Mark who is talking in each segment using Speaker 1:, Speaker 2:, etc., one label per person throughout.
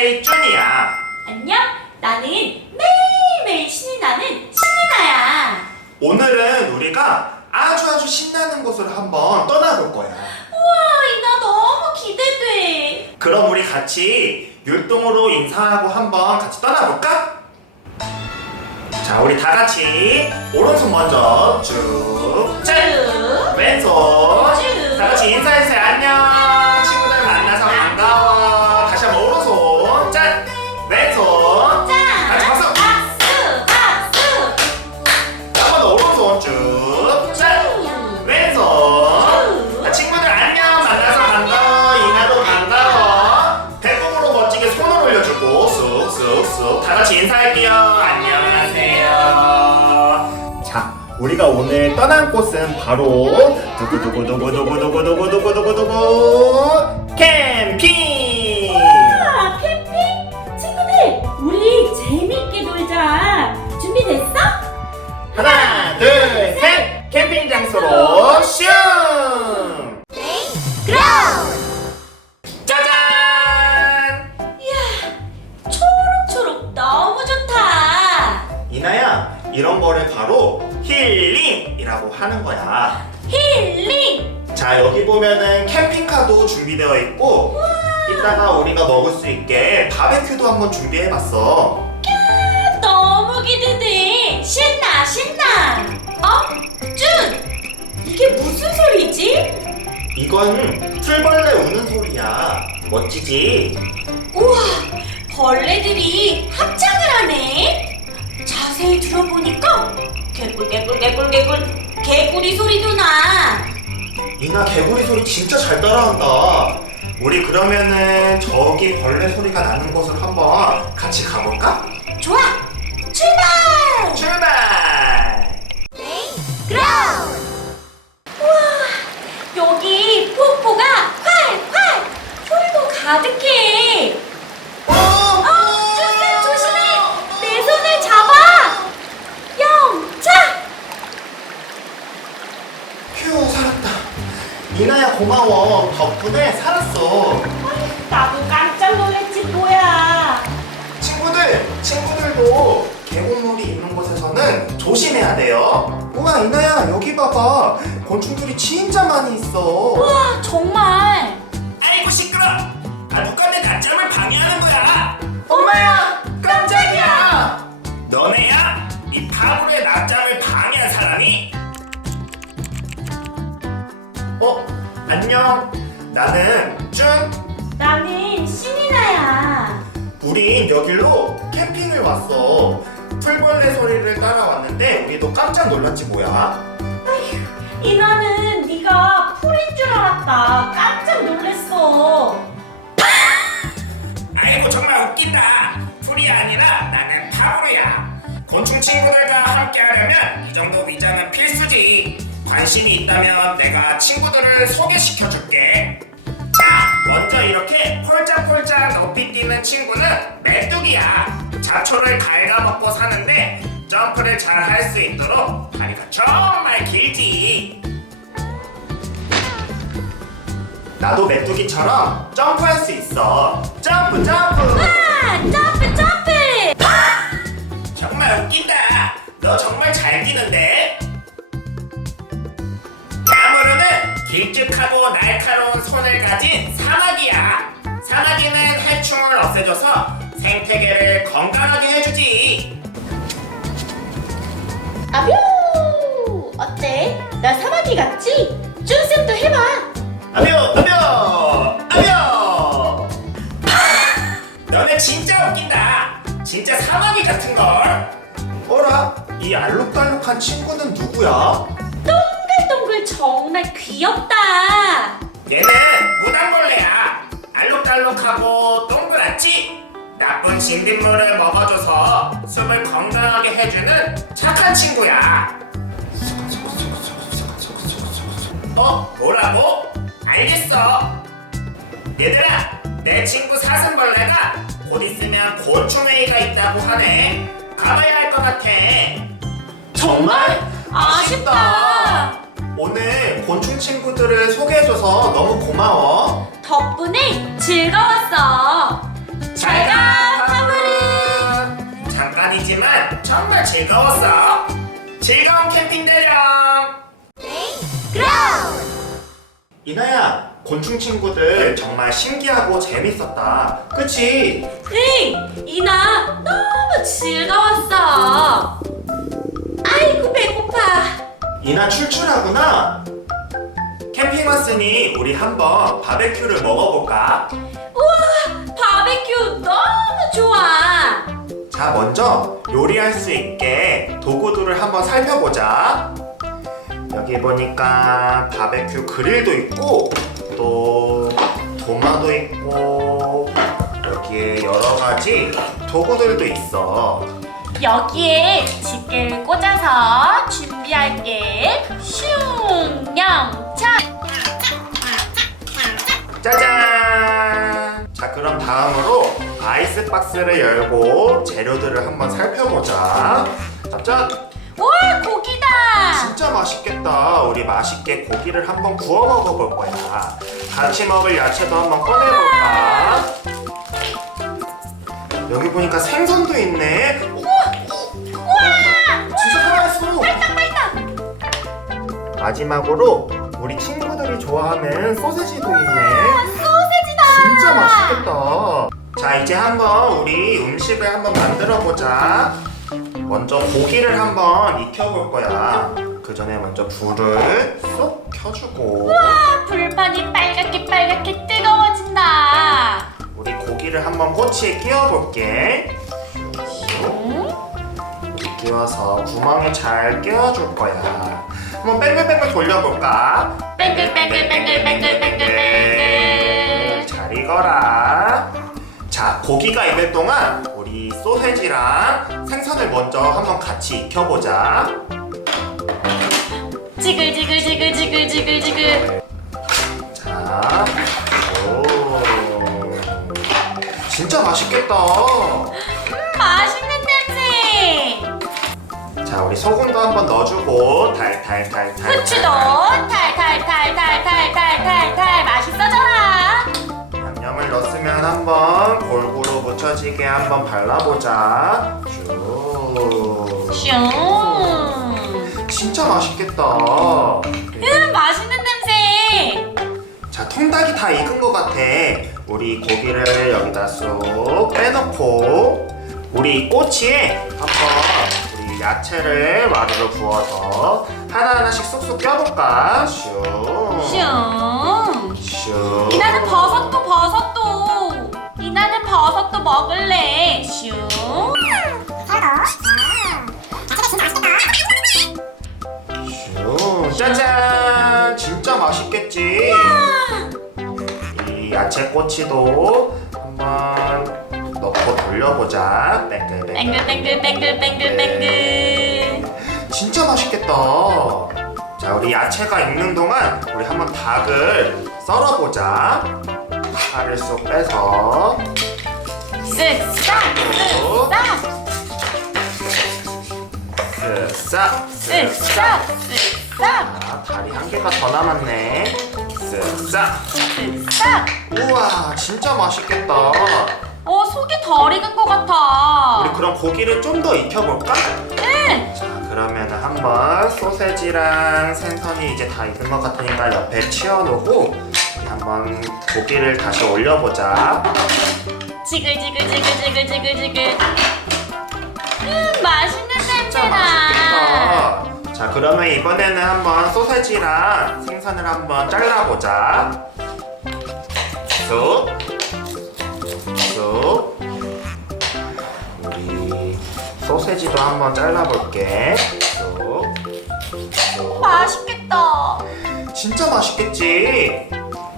Speaker 1: 플레이 준이야.
Speaker 2: 안녕. 나는 매일매일 신이 나는 신이나야.
Speaker 1: 오늘은 우리가 아주 아주 신나는 곳을 한번 떠나볼 거야.
Speaker 2: 우와, 이 나 너무 기대돼.
Speaker 1: 그럼 우리 같이 율동으로 인사하고 한번 같이 떠나볼까? 자, 우리 다 같이 오른손 먼저 쭉, 짠!
Speaker 2: 쭉.
Speaker 1: 왼손
Speaker 2: 쭉.
Speaker 1: 다 같이 인사해주세요. 안녕. 오늘 떠난 곳은 바로 두구두구두구두구두구두구두구두구두구 한번 준비해봤어
Speaker 2: 너무 기대돼. 신나, 신나. 어? 준! 이게 무슨 소리지?
Speaker 1: 이건 풀벌레 우는 소리야 멋지지?
Speaker 2: 우와, 벌레들이 합창을 하네. 자세히 들어보니까 개꿀, 개꿀, 개꿀, 개꿀, 개구리 소리도 나.
Speaker 1: 이나 개구리 소리 진짜 잘 따라한다 우리 그러면은 저기 벌레 소리가 나는 곳을 한번 같이 가볼까?
Speaker 2: 좋아, 출발!
Speaker 1: 이나야 고마워. 덕분에 살았어.
Speaker 2: 나도 깜짝 놀랐지 뭐야.
Speaker 1: 친구들 친구들도 계곡물이 있는 곳에서는 조심해야 돼요. 우와 이나야 여기 봐봐. 곤충들이 진짜 많이 있어.
Speaker 2: 우와, 정말.
Speaker 1: 아이고 시끄러. 아내 낮잠을 방해하는 거야. 엄마야 깜짝이야. 너네야 이 바보의 낮잠을 방해 안녕 나는 준
Speaker 2: 나는 신이나야.
Speaker 1: 우린 여길로 캠핑을 왔어. 풀벌레 소리를 따라왔는데 우리도 깜짝 놀랐지 뭐야?
Speaker 2: 이나는 네가 풀인 줄 알았다. 깜짝 놀랐어.
Speaker 1: 아이고 정말 웃긴다. 풀이 아니라 나는 파브로야. 곤충 친구들과 함께하려면 이 정도 위장은 필수지. 관심이 있다면 내가 친구들을 소개시켜줄게. 자, 먼저 이렇게 폴짝폴짝 높이 뛰는 친구는 메뚜기야. 자초를 갉아먹고 사는데 점프를 잘 할 수 있도록 다리가 정말 길지. 나도 메뚜기처럼 점프할 수 있어. 점프 점프.
Speaker 2: 아, 점프 점프.
Speaker 1: 정말 웃긴다. 너 정말 잘 뛰는데. 길쭉하고 날카로운 손을 가진 사마귀야. 사마귀는 해충을 없애줘서 생태계를 건강하게 해주지.
Speaker 2: 아뷰. 어때? 나 사마귀 같지? 준쌤도 해봐.
Speaker 1: 아뇨 아뇨 아뇨. 너네 진짜 웃긴다. 진짜 사마귀 같은 걸. 어라? 이 알록달록한 친구는 누구야?
Speaker 2: 정말 귀엽다.
Speaker 1: 얘는 무당벌레야. 알록달록하고 동그랗지? 나쁜 진딧물을 먹어줘서 숨을 건강하게 해주는 착한 친구야. 어? 뭐라고? 알겠어. 얘들아, 내 친구 사슴벌레가 곧 있으면 곤충회의가 있다고 하네. 가봐야 할 것 같아. 정말?
Speaker 2: 아쉽다.
Speaker 1: 오늘 곤충 친구들을 소개해줘서 너무 고마워.
Speaker 2: 덕분에 즐거웠어.
Speaker 1: 잘 가 파브르 잠깐이지만 정말 즐거웠어 즐거운 캠핑 되렴 이나야 곤충 친구들 정말 신기하고 재밌었다 그치?
Speaker 2: 응, 이나 너무 즐거웠어. 아이고 배고파.
Speaker 1: 이나 출출하구나 캠핑 왔으니 우리 한번 바베큐를 먹어볼까?
Speaker 2: 우와, 바베큐 너무 좋아.
Speaker 1: 자 먼저 요리할 수 있게 도구들을 한번 살펴보자 여기 보니까 바베큐 그릴도 있고 또 도마도 있고 여기에 여러 가지 도구들도 있어
Speaker 2: 여기에 집게를 꽂아서 준비할게. 슝, 영차.
Speaker 1: 짜잔 자 그럼 다음으로 아이스박스를 열고 재료들을 한번 살펴보자 짭짭
Speaker 2: 우와, 고기다.
Speaker 1: 진짜 맛있겠다. 우리 맛있게 고기를 한번 구워 먹어볼 거야. 같이 먹을 야채도 한번 꺼내볼까? 여기 보니까 생선도 있네. 마지막으로 우리 친구들이 좋아하는 소세지도 있네.
Speaker 2: 소세지다.
Speaker 1: 진짜 맛있겠다. 자, 이제 한번 우리 음식을 한번 만들어 보자. 먼저 고기를 한번 익혀볼 거야. 그 전에 먼저 불을 쏙 켜주고.
Speaker 2: 아, 불판이 빨갛게 빨갛게 뜨거워진다.
Speaker 1: 우리 고기를 한번 꼬치에 끼워볼게.
Speaker 2: 응?
Speaker 1: 끼워서 구멍에 잘 끼워줄 거야. 한번 뱅글뱅글 돌려볼까?
Speaker 2: 뱅글뱅글뱅글뱅글뱅글뱅글.
Speaker 1: 잘 익어라. 자, 고기가 익을 동안 우리 소세지랑 생선을 먼저 한번 같이 익혀보자.
Speaker 2: 지글지글지글지글지글지글.
Speaker 1: 자, 오, 진짜 맛있겠다.
Speaker 2: 맛있는.
Speaker 1: 자, 우리 소금도 한번 넣어주고 달달달달.
Speaker 2: 후추도 탈탈탈탈탈탈탈탈 맛있어져라.
Speaker 1: 양념을 넣었으면 한번 골고루 묻혀지게 한번 발라보자. 쭉.
Speaker 2: 슝.
Speaker 1: 진짜 맛있겠다.
Speaker 2: 음 맛있는 냄새.
Speaker 1: 자, 통닭이 다 익은 것 같아. 우리 고기를 여기다 쏙 빼놓고 우리 꼬치에 한번 야채를 마루로 부어서 하나하나씩 쏙쏙 껴볼까? 슝.
Speaker 2: 슝.
Speaker 1: 슝.
Speaker 2: 이나는 버섯도 버섯도. 이나는 버섯도 먹을래. 슝.
Speaker 1: 슈, 짜잔! 진짜 맛있겠지? 이 야채 꼬치도 한번 돌려보자. 뱅글뱅글.
Speaker 2: 뱅글뱅글뱅글뱅글뱅글.
Speaker 1: 진짜 맛있겠다. 자, 우리 야채가 익는 동안 우리 한번 닭을 썰어보자. 살을 쏙 빼서.
Speaker 2: 쓱싹 쓱싹
Speaker 1: 쓱싹,
Speaker 2: 쓱싹
Speaker 1: 쓱싹.
Speaker 2: 쓱싹
Speaker 1: 자, 다리 한 개가 더 남았네. 쓱싹.
Speaker 2: 쓱싹.
Speaker 1: 우와, 진짜 맛있겠다.
Speaker 2: 어 속이 덜 익은 것 같아.
Speaker 1: 우리 그럼 고기를 좀 더 익혀볼까?
Speaker 2: 응.
Speaker 1: 자 그러면 한번 소세지랑 생선이 이제 다 익은 것 같으니까 옆에 치워놓고 우리 한번 고기를 다시 올려보자
Speaker 2: 지글지글지글지글지글지글. 음 맛있는
Speaker 1: 진짜
Speaker 2: 냄새나.
Speaker 1: 맛있겠다 자 그러면 이번에는 한번 소세지랑 생선을 한번 잘라보자 쑥 쑥. 우리 소세지도 한번 잘라볼게 쑥 쑥.
Speaker 2: 맛있겠다.
Speaker 1: 진짜 맛있겠지?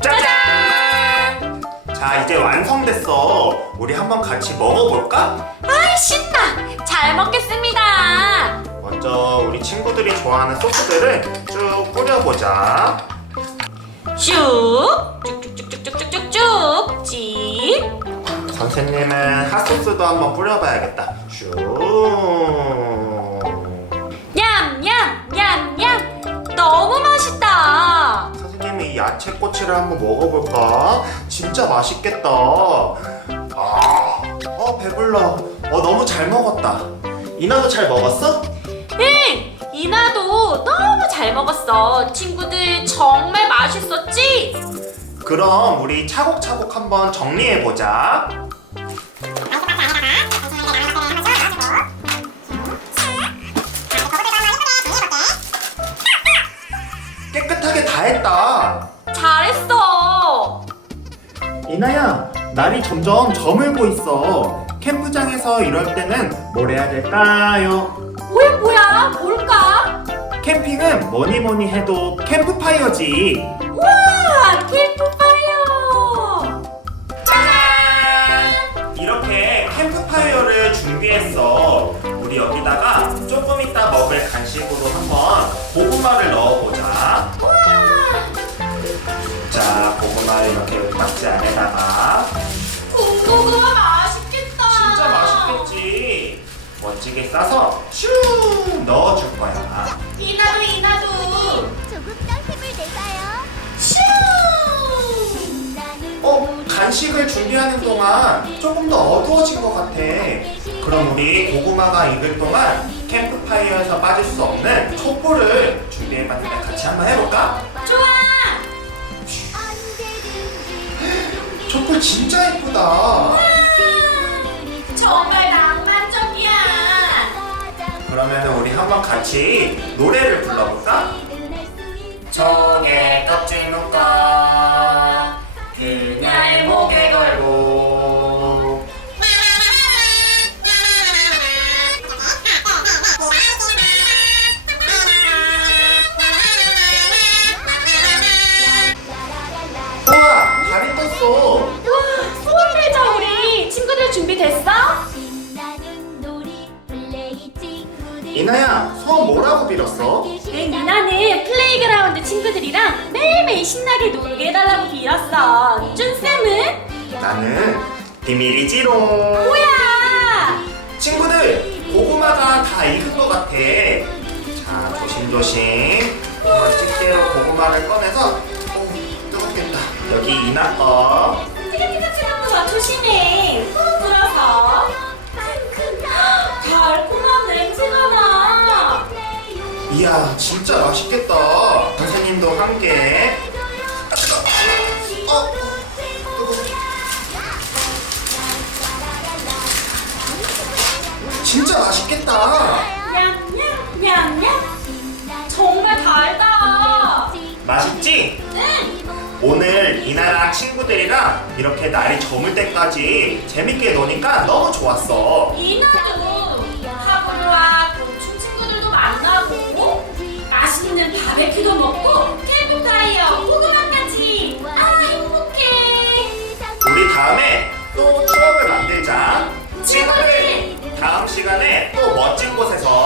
Speaker 1: 짜잔! 자, 이제 완성됐어. 우리 한번 같이 먹어볼까?
Speaker 2: 아이 신나. 잘 먹겠습니다.
Speaker 1: 먼저 우리 친구들이 좋아하는 소스들을 쭉 뿌려보자.
Speaker 2: 쭉 쭉쭉쭉쭉쭉쭉쭉 집.
Speaker 1: 선생님은 핫소스도 한번 뿌려봐야겠다. 쭉.
Speaker 2: 냠냠 냠냠. 너무 맛있다.
Speaker 1: 선생님이 이 야채 꼬치를 한번 먹어볼까? 진짜 맛있겠다. 아, 배불러. 어, 너무 잘 먹었다. 이나도 잘 먹었어?
Speaker 2: 응! 이나도 너무 잘 먹었어. 친구들 정말 맛있었지?
Speaker 1: 그럼 우리 차곡차곡 한번 정리해보자. 점점 저물고 있어. 캠프장에서 이럴 때는 뭘 해야 될까요?
Speaker 2: 뭐야 뭐야? 뭘까?
Speaker 1: 캠핑은 뭐니 뭐니 해도 캠프파이어지.
Speaker 2: 우와! 캠프파이어!
Speaker 1: 짜잔! 이렇게 캠프파이어를 준비했어. 우리 여기다가 조금 이따 먹을 간식으로 한번 고구마를 넣어보자. 자, 고구마를 이렇게 박지 안에다가 멋지게 싸서 슈 넣어줄 거야.
Speaker 2: 이나도 이나도.
Speaker 3: 조금 더 힘을 내봐요.
Speaker 2: 슈!
Speaker 1: 어, 간식을 준비하는 동안 조금 더 어두워진 것 같아. 그럼 우리 고구마가 익을 동안 캠프파이어에서 빠질 수 없는 촛불을 준비해봤는데 같이 한번 해볼까?
Speaker 2: 좋아.
Speaker 1: 촛불 진짜 예쁘다.
Speaker 2: 정말 낭만적이야.
Speaker 1: 그러면 우리 한번 같이 노래를 불러볼까?
Speaker 4: 조개 껍질 묶어 그날 목에 걸고
Speaker 1: 우와, 달이 떴어.
Speaker 2: 와, 소원 빌자 우리. 친구들 준비됐어?
Speaker 1: 이나야, 소원 뭐라고 빌었어?
Speaker 2: 네, 미나는 플레이그라운드 친구들이랑 매일매일 신나게 놀게 해달라고 빌었어. 쭌쌤은?
Speaker 1: 나는 비밀이지롱.
Speaker 2: 뭐야?
Speaker 1: 친구들, 고구마가 다 익은 것 같아. 자, 조심조심. 어, 집게로 고구마를 꺼내서, 어, 뜨겁겠다. 여기 이나 거.
Speaker 2: 찌개찌개찌개한 거 조심해.
Speaker 1: 이야, 진짜 맛있겠다. 선생님도 함께. 어. 진짜 맛있겠다.
Speaker 2: 냠냠 냠냠. 정말 달다.
Speaker 1: 맛있지?
Speaker 2: 응.
Speaker 1: 오늘 이나랑 친구들이랑 이렇게 날이 저물 때까지 재밌게 노니까 너무 좋았어.
Speaker 2: 이나도 맛있는 바베큐도 먹고 케이크 파이어 고구마까지. 아 행복해.
Speaker 1: 우리 다음에 또 추억을 만들자.
Speaker 2: 친구들 다음 시간에 또 멋진 곳에서